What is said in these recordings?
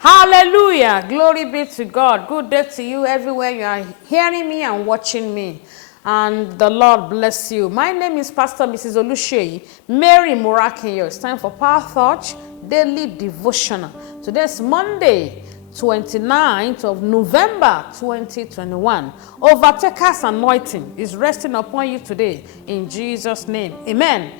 Hallelujah. Glory be to God. Good day to you everywhere you are hearing me and watching me. And the Lord bless you. My name is Pastor Mrs. Oluseyi Mary Murakinyo. It's time for Power Thought Daily Devotional. Today is Monday, 29th of November 2021. Overtakers anointing is resting upon you today in Jesus' name. Amen.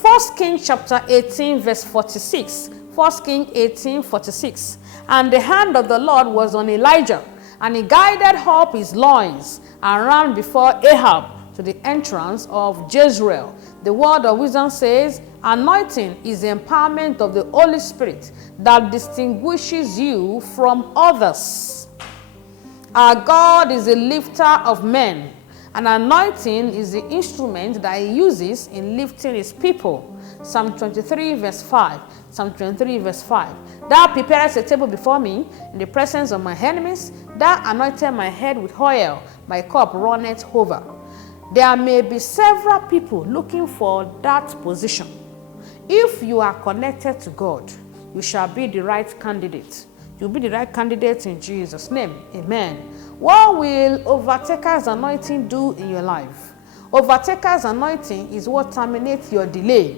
1 Kings chapter 18 verse 46. 1 Kings 18:46. And the hand of the Lord was on Elijah, and he guided up his loins and ran before Ahab to the entrance of Jezreel. The word of wisdom says, anointing is the empowerment of the Holy Spirit that distinguishes you from others. Our God is a lifter of men, and anointing is the instrument that he uses in lifting his people. Psalm 23 verse 5. Psalm 23 verse 5. Thou preparest a table before me in the presence of my enemies. Thou anointest my head with oil. My cup runneth over. There may be several people looking for that position. If you are connected to God, you shall be the right candidate. You'll be the right candidate in Jesus' name. Amen. What will Overtakers anointing do in your life? Overtakers anointing is what terminates your delay.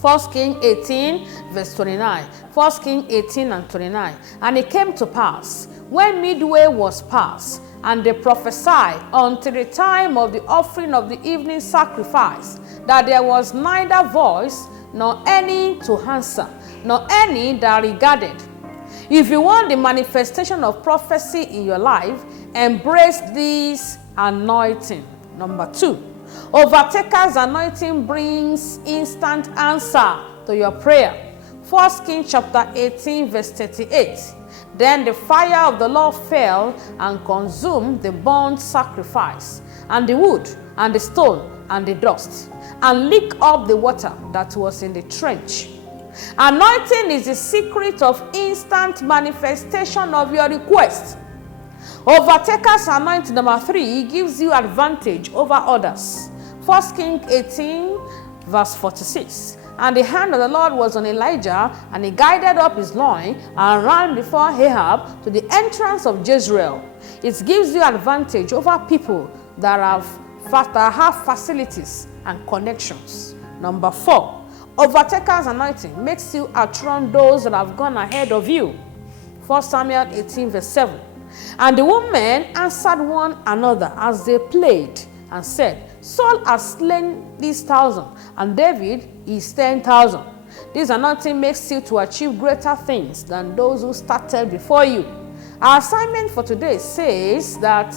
1 Kings 18 verse 29. 1 Kings 18 and 29. And it came to pass, when midway was past, and they prophesied until the time of the offering of the evening sacrifice, that there was neither voice, nor any to answer, nor any that regarded. If you want the manifestation of prophecy in your life, embrace this anointing. Number 2. Overtakers anointing brings instant answer to your prayer. 1 Kings chapter 18 verse 38. Then the fire of the Lord fell and consumed the burnt sacrifice, and the wood, and the stone, and the dust, and licked up the water that was in the trench. Anointing is the secret of instant manifestation of your request. Overtakers anointing number 3 gives you advantage over others. 1 Kings 18 verse 46. And the hand of the Lord was on Elijah, and he guided up his loin and ran before Ahab to the entrance of Jezreel. It gives you advantage over people that have facilities and connections. Number 4. Overtakers anointing makes you outrun those that have gone ahead of you. 1 Samuel 18 verse 7. And the women answered one another as they played, and said, Saul has slain these 1,000, and David is 10,000. This anointing makes you to achieve greater things than those who started before you. Our assignment for today says that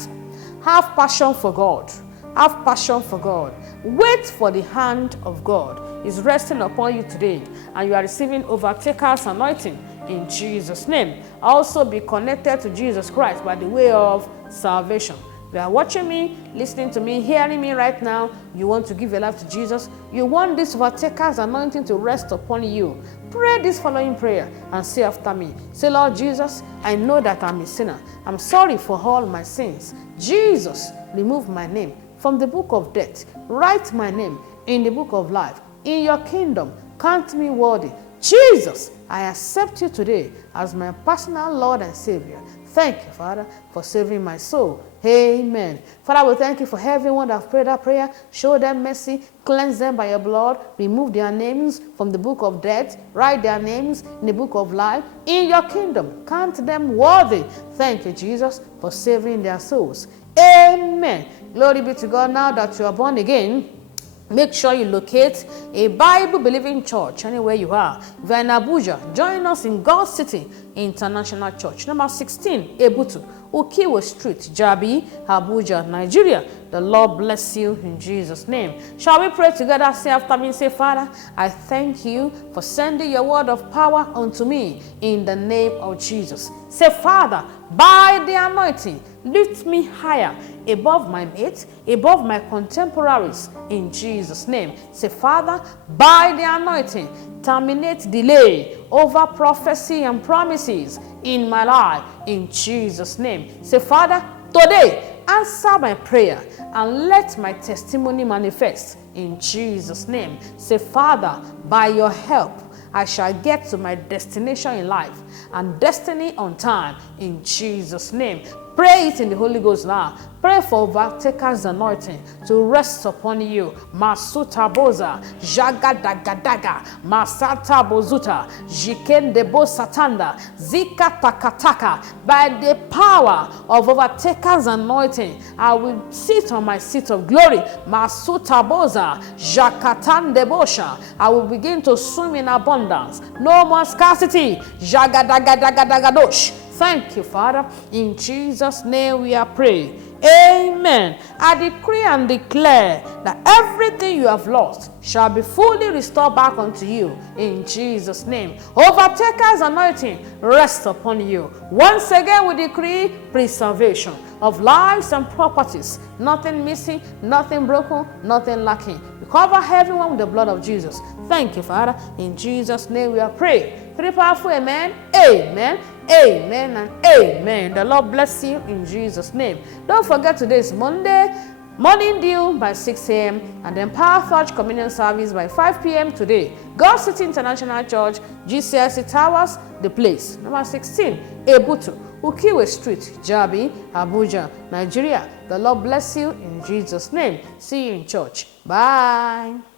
have passion for God. Have passion for God. Wait for the hand of God. It's resting upon you today, and you are receiving Overtakers anointing in Jesus' name. Also be connected to Jesus Christ by the way of salvation. You are watching me, listening to me, hearing me right now. You want to give your life to Jesus. You want this Overtakers anointing to rest upon you. Pray this following prayer and say after me. Say, Lord Jesus, I know that I'm a sinner. I'm sorry for all my sins. Jesus, remove my name from the book of death. Write my name in the book of life. In your kingdom, count me worthy. Jesus, I accept you today as my personal Lord and Savior. Thank you, Father, for saving my soul. Amen. Father, we thank you for everyone that have prayed that prayer. Show them mercy. Cleanse them by your blood. Remove their names from the book of death. Write their names in the book of life. In your kingdom, count them worthy. Thank you, Jesus, for saving their souls. Amen. Glory be to God. Now that you are born again, make sure you locate a Bible-believing church anywhere you are. If you're in Abuja, join us in God City International Church, number 16, Ebutu, Ukiwe Street, Jabi, Abuja, Nigeria. The Lord bless you in Jesus' name. Shall we pray together? Say after me, say, Father, I thank you for sending your word of power unto me in the name of Jesus. Say, Father, by the anointing, lift me higher above my mates, above my contemporaries in Jesus' name. Say, Father, by the anointing, terminate delay over prophecy and promises in my life in Jesus' name. Say, Father, today answer my prayer and let my testimony manifest in Jesus' name. Say, Father, by your help, I shall get to my destination in life and destiny on time in Jesus' name. Pray it in the Holy Ghost now. Pray for Overtakers anointing to rest upon you. Masuta boza, jagadagadaga, masata bozuta, jikendebo satanda, zika takataka. By the power of Overtakers anointing, I will sit on my seat of glory. Masuta boza, jakatandebosha. I will begin to swim in abundance. No more scarcity. Jagadagadagadagadosh. Thank you, Father. In Jesus' name we are praying. Amen. I decree and declare that everything you have lost shall be fully restored back unto you in Jesus' name. Overtakers anointing rest upon you. Once again we decree preservation of lives and properties. Nothing missing, nothing broken, nothing lacking. We cover everyone with the blood of Jesus. Thank you, Father. In Jesus' name we are praying. Three powerful amen, amen, amen, and amen. The Lord bless you in Jesus' name. Don't forget today is Monday, morning dew by 6 a.m. and then Power Touch Communion Service by 5 p.m. today. God City International Church, GCSC Towers, the place. Number 16, Ebutu, Ukiwe Street, Jabi, Abuja, Nigeria. The Lord bless you in Jesus' name. See you in church. Bye.